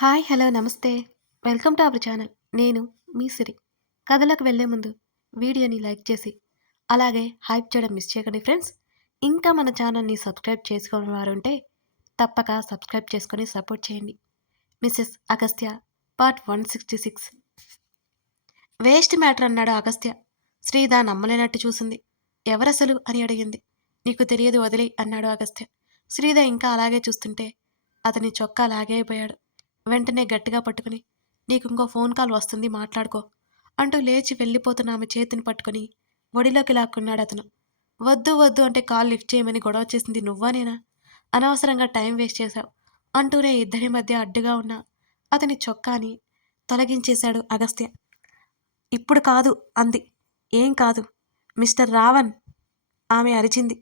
Hi! Hello! నమస్తే. Welcome to our channel. నేను మీ సిరి. కథలోకి వెళ్ళే ముందు వీడియోని లైక్ చేసి, అలాగే హైప్ చేయడం మిస్ చేయకండి ఫ్రెండ్స్. ఇంకా మన ఛానల్‌ని సబ్స్క్రైబ్ చేసుకోని వారుంటే తప్పక సబ్స్క్రైబ్ చేసుకొని సపోర్ట్ చేయండి. Mrs Agastya part 166. Waste matter అన్నాడు అగస్త్య. శ్రీధ నమ్మలేనట్టు చూసింది. ఎవరసలు అని అడిగింది. నీకు తెలియదు వదిలేయ్ అన్నాడు అగస్త్య. శ్రీధ ఇంకా అలాగే చూస్తుంటే అతని చొక్కా లాగైపోయాడు. వెంటనే గట్టిగా పట్టుకుని నీకింకో ఫోన్ కాల్ వస్తుంది మాట్లాడుకో అంటూ లేచి వెళ్ళిపోతున్న ఆమె చేతిని పట్టుకుని ఒడిలోకి లాక్కున్నాడతను. వద్దు వద్దు అంటే కాల్ లిఫ్ట్ చేయమని గొడవ చేసింది నువ్వా నేనా? అనవసరంగా టైం వేస్ట్ చేశావు అంటూనే ఇద్దరి మధ్య అడ్డుగా ఉన్న అతని చొక్కాని తొలగించేశాడు అగస్త్య. ఇప్పుడు కాదు అంది. ఏం కాదు మిస్టర్ రావణ్ ఆమె అరిచింది.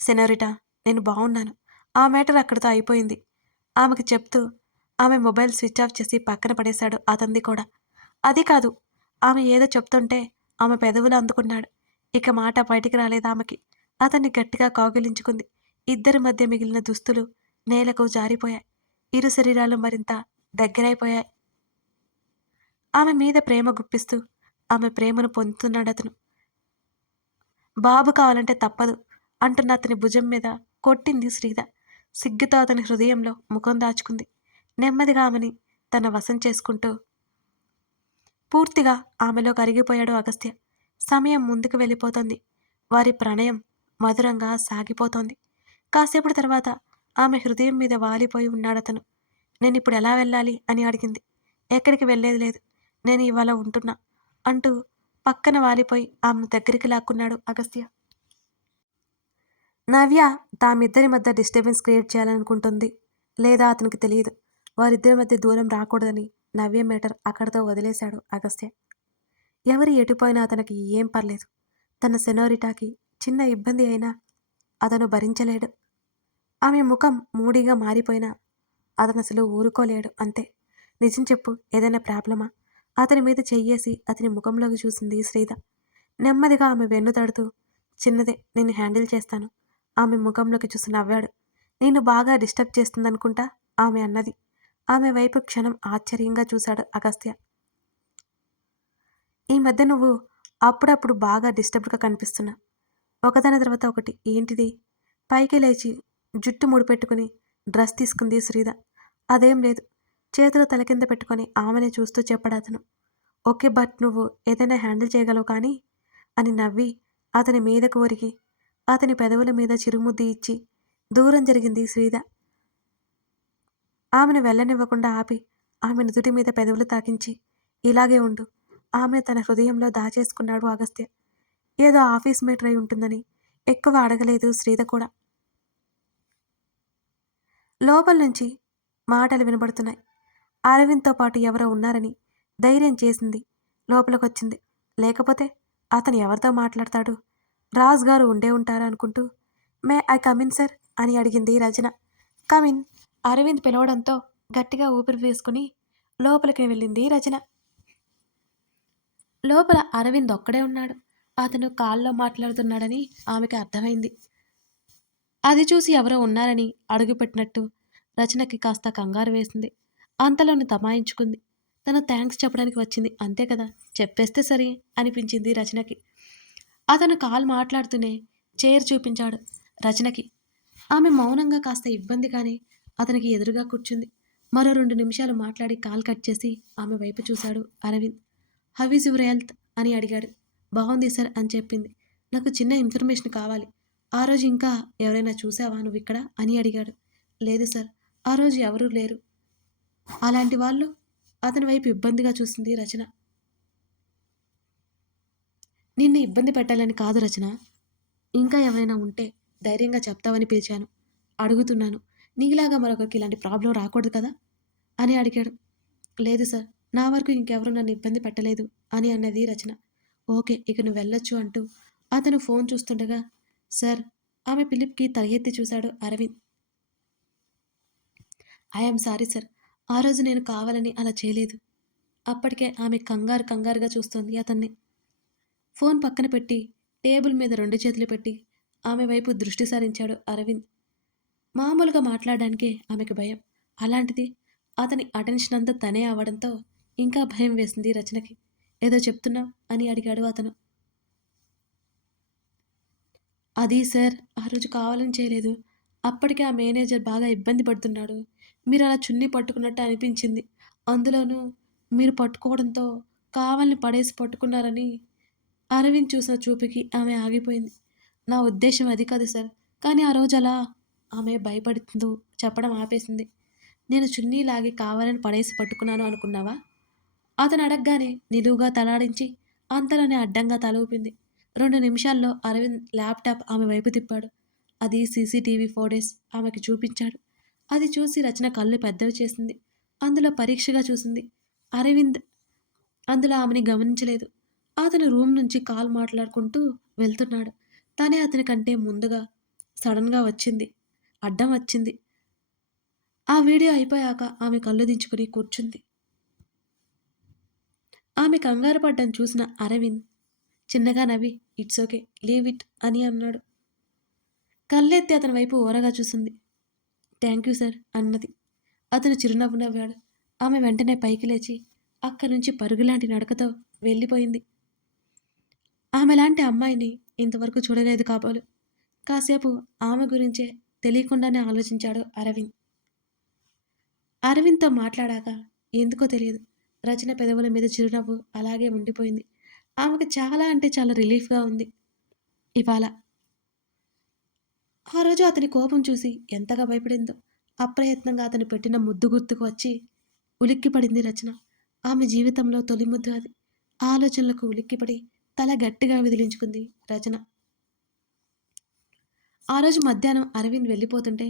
సెనోరిటా నేను బావున్నాను. ఆ మేటర్ అక్కడితో అయిపోయింది ఆమెకు చెప్తూ ఆమె మొబైల్ స్విచ్ ఆఫ్ చేసి పక్కన పడేశాడు అతనిది కూడా. అది కాదు ఆమె ఏదో చెప్తుంటే ఆమె పెదవులు అందుకున్నాడు. ఇక మాట బయటికి రాలేదామెకి. అతన్ని గట్టిగా కౌగిలించుకుంది. ఇద్దరి మధ్య మిగిలిన దుస్తులు నేలకు జారిపోయాయి. ఇరు శరీరాలు మరింత దగ్గరైపోయాయి. ఆమె మీద ప్రేమ గుప్పిస్తూ ఆమె ప్రేమను పొందుతున్నాడతను. బాబు కావాలంటే తప్పదు అంటున్న అతని భుజం మీద కొట్టింది శ్రీధ. సిగ్గుతో అతని హృదయంలో ముఖం దాచుకుంది. నెమ్మదిగా ఆమెని తన వశం చేసుకుంటూ పూర్తిగా ఆమెలో కరిగిపోయాడు అగస్త్య. సమయం ముందుకు వెళ్ళిపోతోంది. వారి ప్రణయం మధురంగా సాగిపోతోంది. కాసేపటి తర్వాత ఆమె హృదయం మీద వాలిపోయి ఉన్నాడతను. నేనిప్పుడు ఎలా వెళ్ళాలి అని అడిగింది. ఎక్కడికి వెళ్ళేది లేదు. నేను ఇవాళ ఉంటున్నా అంటూ పక్కన వాలిపోయి ఆమెను దగ్గరికి లాక్కున్నాడు అగస్త్య. నవ్య తామిద్దరి మధ్య డిస్టర్బెన్స్ క్రియేట్ చేయాలనుకుంటుంది. లేదా అతనికి తెలియదు. వారిద్దరి మధ్య దూరం రాకూడదని నవ్య మేటర్ అక్కడితో వదిలేశాడు అగస్త్య. ఎవరు ఎటుపోయినా అతనికి ఏం పర్లేదు. తన సెనోరిటాకి చిన్న ఇబ్బంది అయినా అతను భరించలేడు. ఆమె ముఖం మూడీగా మారిపోయినా అతనసలు ఊరుకోలేడు అంతే. నిజం చెప్పు ఏదైనా ప్రాబ్లమా? అతని మీద చెయ్యేసి అతని ముఖంలోకి చూసింది శ్రీధ. నెమ్మదిగా ఆమె వెన్ను తడుతూ చిన్నదే నేను హ్యాండిల్ చేస్తాను. ఆమె ముఖంలోకి చూసి నవ్వాడు. నేను బాగా డిస్టర్బ్ చేస్తుందనుకుంటా ఆమె అన్నది. ఆమె వైపు క్షణం ఆశ్చర్యంగా చూశాడు అగస్త్య. ఈ మధ్య నువ్వు అప్పుడప్పుడు బాగా డిస్టర్బ్డ్గా కనిపిస్తున్నా. ఒకదాని తర్వాత ఒకటి ఏంటిది? పైకి లేచి జుట్టు ముడిపెట్టుకుని డ్రెస్ తీసుకుంది శ్రీధ. అదేం లేదు. చేతులు తల కింద పెట్టుకొని ఆమెనే చూస్తూ చెప్పడాతను. ఓకే బట్ నువ్వు ఏదైనా హ్యాండిల్ చేయగలవు కానీ అని నవ్వి అతని మీదకు ఒరిగి అతని పెదవుల మీద చిరుముద్ది ఇచ్చి దూరం జరిగింది శ్రీధ. ఆమెను వెళ్ళనివ్వకుండా ఆపి ఆమె నుదుటి మీద పెదవులు తాకించి ఇలాగే ఉండు ఆమె తన హృదయంలో దాచేసుకున్నాడు అగస్త్య. ఏదో ఆఫీస్ మేటర్ అయి ఉంటుందని ఎక్కువ అడగలేదు శ్రీధ కూడా. లోపల నుంచి మాటలు వినబడుతున్నాయి. అరవింద్తో పాటు ఎవరో ఉన్నారని ధైర్యం చేసింది. లోపలికొచ్చింది. లేకపోతే అతను ఎవరితో మాట్లాడతాడు? రాజ్ గారు ఉండే ఉంటారా అనుకుంటూ మే ఐ కమిన్ సార్ అని అడిగింది రచన. కమిన్ అరవింద్ పిలవడంతో గట్టిగా ఊపిరి వేసుకుని లోపలికి వెళ్ళింది రచన. లోపల అరవింద్ ఒక్కడే ఉన్నాడు. అతను కాల్లో మాట్లాడుతున్నాడని ఆమెకి అర్థమైంది. అది చూసి ఎవరో ఉన్నారని అడుగుపెట్టినట్టు రచనకి కాస్త కంగారు వేసింది. అంతలోని తమాయించుకుంది. తను థ్యాంక్స్ చెప్పడానికి వచ్చింది అంతే కదా, చెప్పేస్తే సరి అనిపించింది రచనకి. అతను కాల్ మాట్లాడుతూనే చైర్ చూపించాడు రచనకి. ఆమె మౌనంగా కాస్త ఇబ్బందిగానే అతనికి ఎదురుగా కూర్చుంది. మరో 2 నిమిషాలు మాట్లాడి కాల్ కట్ చేసి ఆమె వైపు చూశాడు Aravind. How is your health అని అడిగాడు. బాగుంది సార్ అని చెప్పింది. నాకు చిన్న ఇన్ఫర్మేషన్ కావాలి. ఆ రోజు ఇంకా ఎవరైనా చూసావా నువ్వు ఇక్కడ అని అడిగాడు. లేదు సార్, ఆ రోజు ఎవరూ లేరు. అలాంటి వాళ్ళు అతని వైపు ఇబ్బందిగా చూసింది రచన. నిన్ను ఇబ్బంది పెట్టాలని కాదు రచన, ఇంకా ఎవరైనా ఉంటే ధైర్యంగా చెప్తావని పిలిచాను. అడుగుతున్నాను, నీలాగా మరొకరికి ఇలాంటి ప్రాబ్లం రాకూడదు కదా అని అడిగాడు. లేదు సార్, నా వరకు ఇంకెవరు నన్ను ఇబ్బంది పెట్టలేదు అని అన్నది రచన. ఓకే ఇక నువ్వు వెళ్ళొచ్చు అంటూ అతను ఫోన్ చూస్తుండగా సార్ ఆమె పిలుపుకి తల ఎత్తి చూశాడు అరవింద్. ఐఎమ్ సారీ సార్, ఆ రోజు నేను కావాలని అలా చేయలేదు. అప్పటికే ఆమె కంగారుగా చూస్తోంది అతన్ని. ఫోన్ పక్కన పెట్టి టేబుల్ మీద 2 చేతులు పెట్టి ఆమె వైపు దృష్టి సారించాడు అరవింద్. మామూలుగా మాట్లాడడానికే ఆమెకు భయం. అలాంటిది అతని అటెన్షన్ అంతా తనే అవ్వడంతో ఇంకా భయం వేసింది రచనకి. "ఏదో చెప్తున్నావు?" అని అడిగాడు అతను. "అది సార్, ఆ రోజు కావాలని చేయలేదు. అప్పటికే ఆ మేనేజర్ బాగా ఇబ్బంది పడుతున్నాడు. మీరలా చున్నీ పట్టుకున్నట్టు అనిపించింది. అందులోనూ మీరు పట్టుకోవడంతో కావాలని పడేసి పట్టుకున్నారని." అరవింద్ చూసిన చూపుకి ఆమె ఆగిపోయింది. "నా ఉద్దేశ్యం అది కాదు సార్. కానీ ఆ రోజలా..." ఆమె భయపడుతూ చెప్పడం ఆపేసింది. "నేను చున్నీ లాగి కావాలని పడేసి పట్టుకున్నాను అనుకున్నావా?" అతను అడగగానే నిలువుగా తలాడించి అంతలోనే అడ్డంగా తల ఊపింది. 2 నిమిషాల్లో అరవింద్ ల్యాప్‌టాప్ ఆమె వైపు తిప్పాడు. అది సీసీటీవీ ఫుటేజ్ ఆమెకి చూపించాడు. అది చూసి రచన కళ్ళు పెద్దవి చేసింది. అందులో పరీక్షగా చూసింది. అరవింద్ అందులో ఆమెని గమనించలేదు. అతను రూమ్ నుంచి కాల్ మాట్లాడుకుంటూ వెళ్తున్నాడు. తనే అతని కంటే ముందుగా సడెన్‌గా వచ్చింది. అడ్డం వచ్చింది. ఆ వీడియో అయిపోయాక ఆమె కళ్ళు దించుకొని కూర్చుంది. ఆమె కంగారు పడ్డం చూసిన అరవింద్ చిన్నగా నవ్వి "ఇట్స్ ఓకే. లీవ్ ఇట్" అని అన్నాడు. కళ్ళెత్తి అతని వైపు ఓరగా చూసింది. "థ్యాంక్ యూ సార్" అన్నది. అతను చిరునవ్వు నవ్వాడు. ఆమె వెంటనే పైకి లేచి అక్కడి నుంచి పరుగులాంటి నడకతో వెళ్ళిపోయింది. ఆమెలాంటి అమ్మాయిని ఇంతవరకు చూడలేదు కాబోలు. కాసేపు ఆమె గురించే తెలియకుండానే ఆలోచించాడు అరవింద్. అరవింద్‌తో మాట్లాడాక ఎందుకో తెలియదు, రచన పెదవుల మీద చిరునవ్వు అలాగే ఉండిపోయింది. ఆమెకు చాలా అంటే చాలా రిలీఫ్‌గా ఉంది ఇవాళ. ఆ రోజు అతని కోపం చూసి ఎంతగా భయపడిందో. అప్రయత్నంగా అతను పెట్టిన ముద్దు గుర్తుకు వచ్చి ఉలిక్కిపడింది రచన. ఆమె జీవితంలో తొలి ముద్దు అది. ఆలోచనలకు ఉలిక్కిపడి తల గట్టిగా విదిలించుకుంది రచన. ఆ రోజు మధ్యాహ్నం అరవింద్ వెళ్ళిపోతుంటే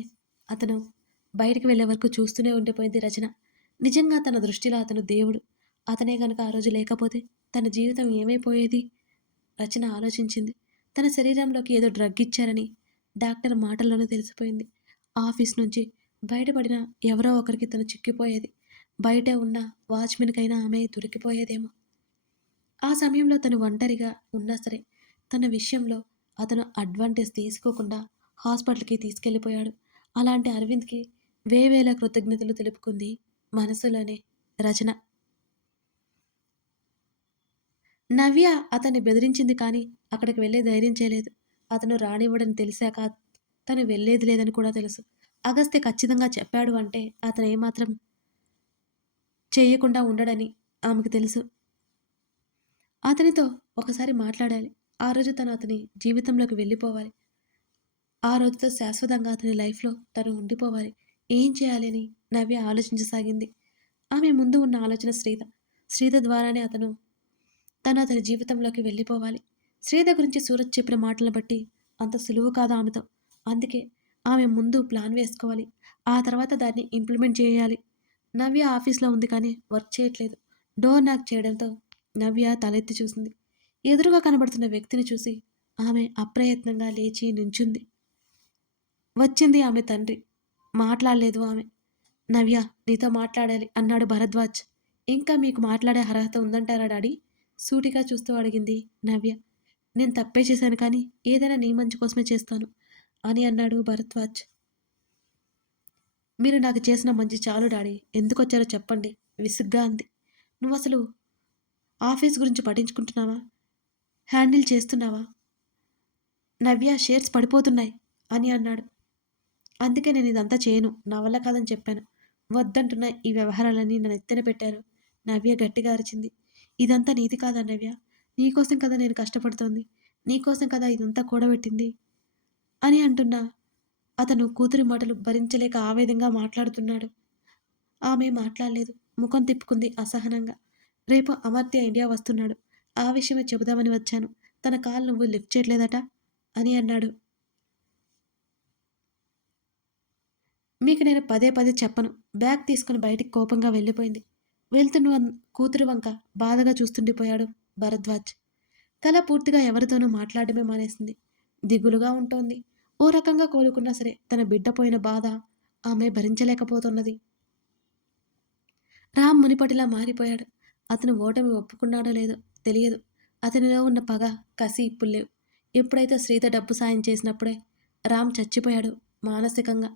అతను బయటికి వెళ్ళే వరకు చూస్తూనే ఉండిపోయింది రచన. నిజంగా తన దృష్టిలో అతను దేవుడు. అతనే గనుక ఆ రోజు లేకపోతే తన జీవితం ఏమైపోయేది? రచన ఆలోచించింది. తన శరీరంలోకి ఏదో డ్రగ్ ఇచ్చారని డాక్టర్ మాటల్లోనే తెలిసిపోయింది. ఆఫీస్ నుంచి బయటపడిన ఎవరో ఒకరికి తను చిక్కిపోయేది. బయట ఉన్న వాచ్‌మెన్‌కైనా ఆమె దొరికిపోయేదేమో. ఆ సమయంలో తను ఒంటరిగా ఉన్నా సరే, తన విషయంలో అతను అడ్వాంటేజ్ తీసుకోకుండా హాస్పిటల్‌కి తీసుకెళ్ళిపోయాడు. అలాంటి అరవింద్‌కి వేవేల కృతజ్ఞతలు తెలుపుకుంది మనసులోనే రచన. నవ్య అతన్ని బెదిరించింది కానీ అక్కడికి వెళ్ళే ధైర్యం చేయలేదు. అతను రానివ్వడని తెలిసాక తను వెళ్ళేది లేదని కూడా తెలుసు. అగస్త్య ఖచ్చితంగా చెప్పాడు అంటే అతను ఏమాత్రం చేయకుండా ఉండడని ఆమెకు తెలుసు. అతనితో ఒకసారి మాట్లాడాలి. ఆ రోజు తను అతని జీవితంలోకి వెళ్ళిపోవాలి. ఆ రోజుతో శాశ్వతంగా అతని లైఫ్‌లో తను ఉండిపోవాలి. ఏం చేయాలి అని నవ్య ఆలోచించసాగింది. ఆమె ముందు ఉన్న ఆలోచన శ్రీద. శ్రీద ద్వారానే తను అతని జీవితంలోకి వెళ్ళిపోవాలి. శ్రీద గురించి సూరజ్ చెప్పిన మాటలను బట్టి అంత సులువు కాదు ఆమెతో. అందుకే ఆమె ముందు ప్లాన్ వేసుకోవాలి. ఆ తర్వాత దాన్ని ఇంప్లిమెంట్ చేయాలి. నవ్య ఆఫీస్‌లో ఉంది కానీ వర్క్ చేయట్లేదు. డోర్ నాక్ చేయడంతో నవ్య తలెత్తి చూసింది. ఎదురుగా కనబడుతున్న వ్యక్తిని చూసి ఆమె అప్రయత్నంగా లేచి నుంచుంది. వచ్చింది ఆమె తండ్రి. మాట్లాడలేదు ఆమె. "నవ్య, నీతో మాట్లాడాలి" అన్నాడు భరద్వాజ్. "ఇంకా మీకు మాట్లాడే అర్హత ఉందంటారా డాడీ?" సూటిగా చూస్తూ అడిగింది నవ్య. "నేను తప్పే చేశాను కానీ ఏదైనా నీ మంచి కోసమే చేస్తాను" అని అన్నాడు భరద్వాజ్. "మీరు నాకు చేసిన మంచి చాలు డాడీ. ఎందుకొచ్చారో చెప్పండి" విసుగ్గా అంది. "నువ్వసలు ఆఫీస్ గురించి పట్టించుకుంటున్నావా? హ్యాండిల్ చేస్తున్నావా? నవ్య షేర్స్ పడిపోతున్నాయి" అని అన్నాడు. "అందుకే నేను ఇదంతా చేయను. నా వల్ల కాదని చెప్పాను. వద్దంటున్న ఈ వ్యవహారాలన్నీ నా నెత్తిన పెట్టారు" నవ్య గట్టిగా అరిచింది. "ఇదంతా నీది కాదా నవ్య? నీకోసం కదా నేను కష్టపడుతోంది. నీకోసం కదా ఇదంతా కూడబెట్టింది" అని అంటున్న అతను కూతురి మాటలు భరించలేక ఆవేదంగా మాట్లాడుతున్నాడు. ఆమె మాట్లాడలేదు. ముఖం తిప్పుకుంది అసహనంగా. "రేపు అమర్త్య ఇండియా వస్తున్నాడు. ఆ విషయమే చెబుదామని వచ్చాను. తన కాల్ నువ్వు లిఫ్ట్ చేయట్లేదట" అని అన్నాడు. "మీకు నేను పదే పదే చెప్పను." బ్యాగ్ తీసుకుని బయటికి కోపంగా వెళ్ళిపోయింది. వెళ్తున్న కూతురి వంక బాధగా చూస్తుండిపోయాడు భరద్వాజ్. తల పూర్తిగా ఎవరితోనూ మాట్లాడడమే మానేసింది. దిగులుగా ఉంటోంది. ఓ రకంగా కోలుకున్నా సరే తన బిడ్డ పోయిన బాధ ఆమె భరించలేకపోతున్నది. రామ్ మునిపటిలా మారిపోయాడు. అతను ఓటమి ఒప్పుకున్నాడో లేదో తెలియదు. అతనిలో ఉన్న పగ, కసి ఇప్పుడు లేవు. ఎప్పుడైతే శ్రీత డబ్బు సాయం చేసినప్పుడే రామ్ చచ్చిపోయాడు మానసికంగా.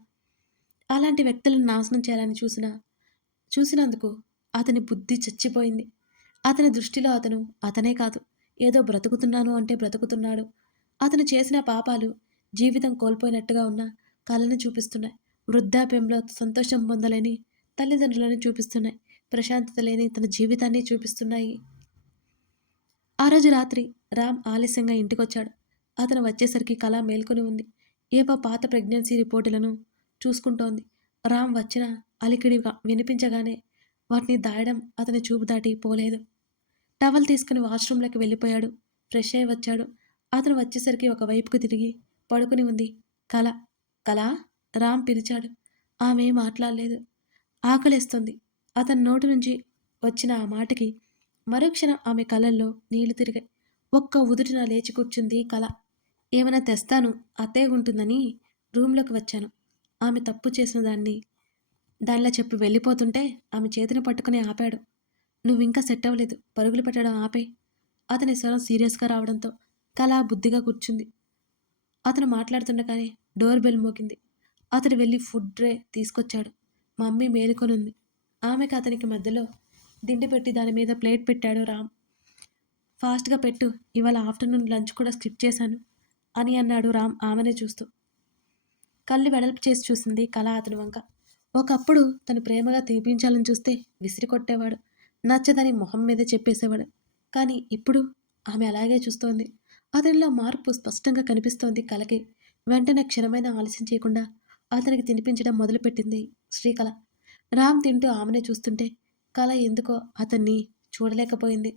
అలాంటి వ్యక్తులను నాశనం చేయాలని చూసిన చూసినందుకు అతని బుద్ధి చచ్చిపోయింది. అతని దృష్టిలో అతను అతనే కాదు. ఏదో బ్రతుకుతున్నాను అంటే బ్రతుకుతున్నాడు. అతను చేసిన పాపాలు జీవితం కోల్పోయినట్టుగా ఉన్న కళను చూపిస్తున్నాయి. వృద్ధాప్యంలో సంతోషం పొందలేని తల్లిదండ్రులను చూపిస్తున్నాయి. ప్రశాంతత లేని తన జీవితాన్ని చూపిస్తున్నాయి. ఆ రోజు రాత్రి రామ్ ఆలస్యంగా ఇంటికొచ్చాడు. అతను వచ్చేసరికి కళ మేల్కొని ఉంది. ఏవో పాత ప్రెగ్నెన్సీ రిపోర్టులను చూసుకుంటోంది. రామ్ వచ్చిన అలికిడి వినిపించగానే వాటిని దాయడం అతని చూపు దాటి పోలేదు. టవల్ తీసుకుని వాష్రూంలోకి వెళ్ళిపోయాడు. ఫ్రెష్ అయి వచ్చాడు. అతను వచ్చేసరికి ఒకవైపుకు తిరిగి పడుకుని ఉంది కళ. కళ? రామ్ పిలిచాడు. ఆమె మాట్లాడలేదు. ఆకలేస్తుంది. అతని నోటి నుంచి వచ్చిన ఆ మాటకి మరుక్షణం ఆమె కళ్ళల్లో నీళ్లు తిరిగాయి. ఒక్క ఉదుటిన లేచి కూర్చుంది కళ. ఏమైనా తెస్తాను, అత్తయ్య ఉంటుందని రూంలోకి వచ్చాను. ఆమె తప్పు చేసిన దానిలా చెప్పి వెళ్ళిపోతుంటే ఆమె చేతిని పట్టుకుని ఆపాడు. నువ్వింకా సెట్ అవ్వలేదు, పరుగులు పెట్టడం ఆపే. అతని స్వరం సీరియస్గా రావడంతో కళ బుద్ధిగా కూర్చుంది. అతను మాట్లాడుతుండగానే డోర్ బెల్ మోగింది. అతను వెళ్ళి ఫుడ్ ట్రే తీసుకొచ్చాడు. మమ్మీ మేలుకొనుంది. ఆమెకు అతనికి మధ్యలో దిండి పెట్టి దాని మీద ప్లేట్ పెట్టాడు రామ్. ఫాస్ట్గా పెట్టు, ఇవాళ ఆఫ్టర్నూన్ లంచ్ కూడా స్కిప్ చేశాను అని అన్నాడు రామ్ ఆమెనే చూస్తూ. కళ్ళు వెడల్పు చేసి చూసింది కళ అతని వంక. ఒకప్పుడు తను ప్రేమగా తినిపించాలని చూస్తే విసిరి కొట్టేవాడు. నచ్చదని మొహం మీదే చెప్పేసేవాడు. కానీ ఇప్పుడు ఆమె అలాగే చూస్తోంది. అతనిలో మార్పు స్పష్టంగా కనిపిస్తోంది కళకి. వెంటనే క్షణమైన ఆలస్యం చేయకుండా అతనికి తినిపించడం మొదలుపెట్టింది శ్రీకళ. రామ్ తింటూ ఆమెనే చూస్తుంటే కళ ఎందుకో అతన్ని చూడలేకపోయింది.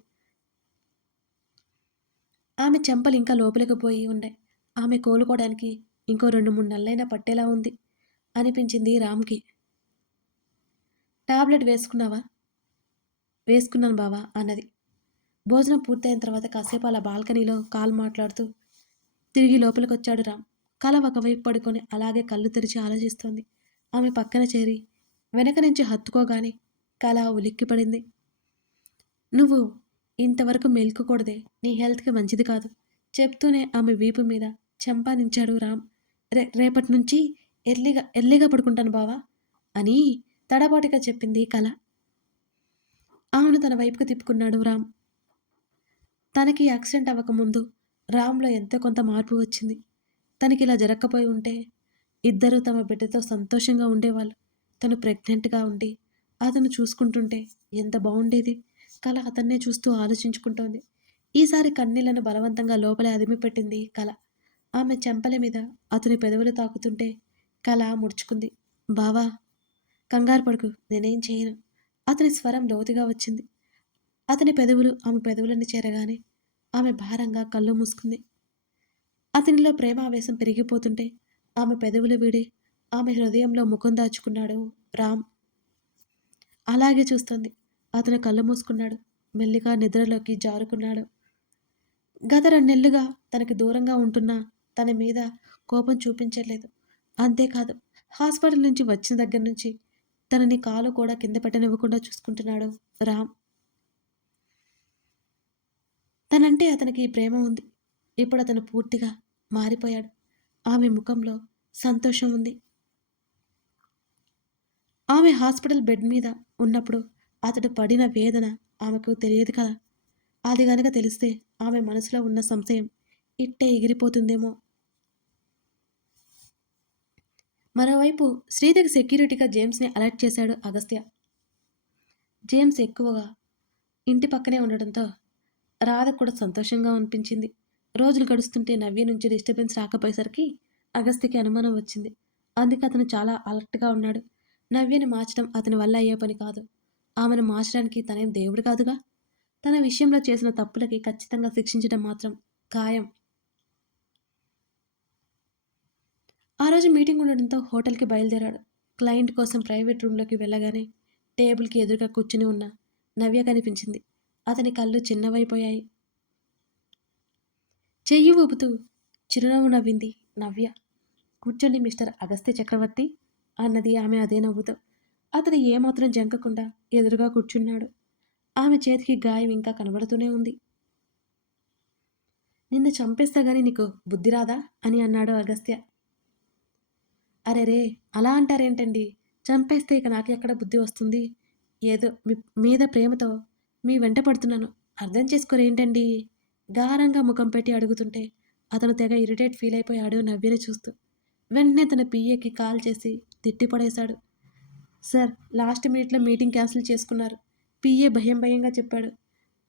ఆమె చెంపలు ఇంకా లోపలికి పోయి ఉన్నాయి. ఆమె కోలుకోవడానికి ఇంకో 2-3 నెలలైనా పట్టేలా ఉంది అనిపించింది రామ్కి. టాబ్లెట్ వేసుకున్నావా? వేసుకున్నాను బావా అన్నది. భోజనం పూర్తయిన తర్వాత కాసేపు అలా బాల్కనీలో కాల్ మాట్లాడుతూ తిరిగి లోపలికొచ్చాడు రామ్. కళ ఒకవైపు పడుకొని అలాగే కళ్ళు తెరిచి ఆలోచిస్తోంది. ఆమె పక్కన చేరి వెనక నుంచి హత్తుకోగానే కళ ఉలిక్కిపడింది. నువ్వు ఇంతవరకు మెలుకోకూడదే, నీ హెల్త్కి మంచిది కాదు చెప్తూనే ఆమె వీపు మీద చెంపానించాడు రామ్. రేపటి నుంచి ఎర్లీగా పడుకుంటాను బావా అని తడబాటుగా చెప్పింది కళ. ఆమెను తన వైపుకు తిప్పుకున్నాడు రామ్. తనకి యాక్సిడెంట్ అవ్వకముందు రామ్లో ఎంతో కొంత మార్పు వచ్చింది. తనకి ఇలా జరగకపోయి ఉంటే ఇద్దరూ తమ బిడ్డతో సంతోషంగా ఉండేవాళ్ళు. తను ప్రెగ్నెంట్గా ఉండి అతను చూసుకుంటుంటే ఎంత బాగుండేది. కళ అతన్నే చూస్తూ ఆలోచించుకుంటోంది. ఈసారి కన్నీళ్లను బలవంతంగా లోపలే అదిమిపెట్టింది కళ. ఆమె చెంపల మీద అతని పెదవులు తాకుతుంటే కళ ముడుచుకుంది. బావా, కంగారు పడుకు, నేనేం చేయను. అతని స్వరం లోతుగా వచ్చింది. అతని పెదవులు ఆమె పెదవులను చేరగానే ఆమె భారంగా కళ్ళు మూసుకుంది. అతనిలో ప్రేమావేశం పెరిగిపోతుంటే ఆమె పెదవులు వీడి ఆమె హృదయంలో ముఖం దాచుకున్నాడు రామ్. అలాగే చూస్తోంది. అతను కళ్ళు మూసుకున్నాడు. మెల్లిగా నిద్రలోకి జారుకున్నాడు. గత 2 నెలలుగా తనకి దూరంగా ఉంటున్నా తన మీద కోపం చూపించలేదు. అంతేకాదు, హాస్పిటల్ నుంచి వచ్చిన దగ్గర నుంచి తనని కాలు కూడా కింద పెట్టనివ్వకుండా చూసుకుంటున్నాడు రామ్. తనంటే అతనికి ప్రేమ ఉంది. ఇప్పుడు అతను పూర్తిగా మారిపోయాడు. ఆమె ముఖంలో సంతోషం ఉంది. ఆమె హాస్పిటల్ బెడ్ మీద ఉన్నప్పుడు అతడు పడిన వేదన ఆమెకు తెలియదు కదా. అది గనక తెలిస్తే ఆమె మనసులో ఉన్న సంశయం ఇట్టే ఎగిరిపోతుందేమో. మరోవైపు శ్రీధర్ సెక్యూరిటీగా జేమ్స్ని అలర్ట్ చేశాడు అగస్త్య. జేమ్స్ ఎక్కువగా ఇంటి పక్కనే ఉండడంతో రాధకు కూడా సంతోషంగా అనిపించింది. రోజులు గడుస్తుంటే నవ్య నుంచి డిస్టర్బెన్స్ రాకపోయేసరికి అగస్త్యకి అనుమానం వచ్చింది. అందుకే అతను చాలా అలర్ట్గా ఉన్నాడు. నవ్యని మార్చడం అతని వల్ల అయ్యే పని కాదు. ఆమెను మార్చడానికి తనేం దేవుడు కాదుగా. తన విషయంలో చేసిన తప్పులకి ఖచ్చితంగా శిక్షించడం మాత్రం ఖాయం. ఆ రోజు మీటింగ్ ఉండడంతో హోటల్కి బయలుదేరాడు. క్లయింట్ కోసం ప్రైవేట్ రూమ్లోకి వెళ్ళగానే టేబుల్కి ఎదురుగా కూర్చుని ఉన్న నవ్య కనిపించింది. అతని కళ్ళు చిన్నవైపోయాయి. చెయ్యి ఊపుతూ చిరునవ్వు నవ్వింది నవ్య. కూర్చోండి మిస్టర్ అగస్త్య చక్రవర్తి అన్నది ఆమె అదే నవ్వుతో. అతను ఏమాత్రం జంకకుండా ఎదురుగా కూర్చున్నాడు. ఆమె చేతికి గాయం ఇంకా కనబడుతూనే ఉంది. నిన్ను చంపేస్తా గానీ నీకు బుద్ధి రాదా అని అన్నాడు అగస్త్య. అరెరే, అలా అంటారేంటండి? చంపేస్తే ఇక నాకు ఎక్కడ బుద్ధి వస్తుంది? ఏదో మీ మీద ప్రేమతో మీ వెంట పడుతున్నాను. అర్థం చేసుకోరేంటండి? గారంగా ముఖం పెట్టి అడుగుతుంటే అతను తెగ ఇరిటేట్ ఫీల్ అయిపోయాడు నవ్యని చూస్తూ. వెంటనే తన పీఏకి కాల్ చేసి తిట్టి పడేశాడు. సార్, లాస్ట్ మినిట్‌లో మీటింగ్ క్యాన్సిల్ చేసుకున్నారు. పీఏ భయం భయంగా చెప్పాడు.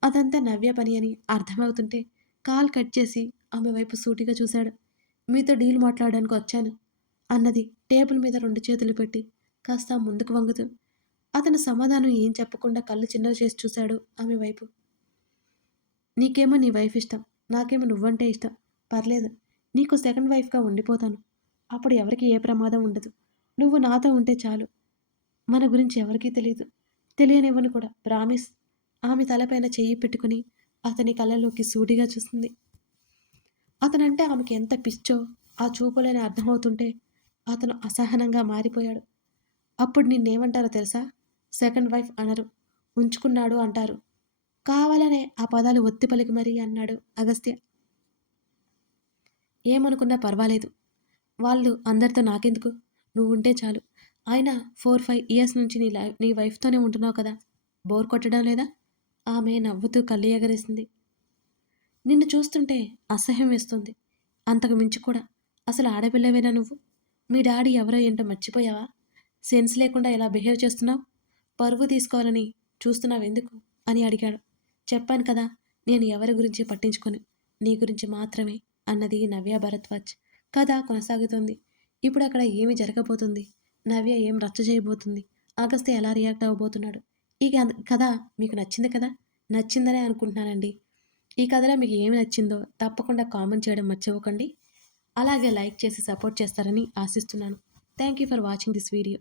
అదంతా నవ్య పని అని అర్థమవుతుంటే కాల్ కట్ చేసి ఆమె వైపు సూటిగా చూశాడు. మీతో డీల్ మాట్లాడడానికి వచ్చాను అన్నది టేబుల్ మీద 2 చేతులు పెట్టి కాస్త ముందుకు వంగుతూ. అతను సమాధానం ఏం చెప్పకుండా కళ్ళు చిన్నవి చేసి చూశాడు ఆమె వైపు. నీకేమో నీ వైఫ్ ఇష్టం. నాకేమో నువ్వంటే ఇష్టం. పర్లేదు. నీకు సెకండ్ వైఫ్‌గా ఉండిపోతాను. అప్పుడు ఎవరికీ ఏ ప్రమాదం ఉండదు. నువ్వు నాతో ఉంటే చాలు. మన గురించి ఎవరికీ తెలీదు. తెలియనివ్వను కూడా. ప్రామిస్. ఆమె తలపైన చెయ్యి పెట్టుకుని అతని కళ్ళలోకి సూటిగా చూసింది. అతనంటే ఆమెకి ఎంత పిచ్చో ఆ చూపులోనే అర్థమవుతుంటే అతను అసహనంగా మారిపోయాడు. అప్పుడు నిన్నేమంటారో తెలుసా? సెకండ్ వైఫ్ అనరు. ఉంచుకున్నాడు అంటారు. కావాలనే ఆ పదాలు ఒత్తి పలికి మరీ అన్నాడు అగస్త్య. ఏమనుకున్నా పర్వాలేదు. వాళ్ళు అందరితో నాకెందుకు? నువ్వుంటే చాలు. అయినా 4, 5 ఇయర్స్ నుంచి నీ వైఫ్‌తోనే ఉంటున్నావు కదా! బోర్ కొట్టడం లేదా? ఆమె నవ్వుతూ కళ్ళు ఎగరేసింది. నిన్ను చూస్తుంటే అసహ్యం వేస్తుంది. అంతకు మించి కూడా. అసలు ఆడపిల్లవేనా నువ్వు? మీ డాడీ ఎవరో ఏంటో మర్చిపోయావా? సెన్స్ లేకుండా ఎలా బిహేవ్ చేస్తున్నావు? పరువు తీసుకోవాలని చూస్తున్నావెందుకు? అని అడిగాడు. చెప్పాను కదా! నేను ఎవరి గురించి పట్టించుకోను. నీ గురించి మాత్రమే అన్నది నవ్య భరద్వాజ్. కథ కొనసాగుతోంది. ఇప్పుడు అక్కడ ఏమి జరగబోతుంది? నవ్య ఏం రచ్చ చేయబోతుంది? అగస్త్య ఎలా రియాక్ట్ అవ్వబోతున్నాడు? ఈ కథ మీకు నచ్చింది కదా? నచ్చిందనే అనుకుంటున్నానండి. ఈ కథలో మీకు ఏమి నచ్చిందో తప్పకుండా కామెంట్ చేయడం మర్చిపోకండి. అలాగే లైక్ చేసి సపోర్ట్ చేస్తారని ఆశిస్తున్నాను. Thank you for watching this video.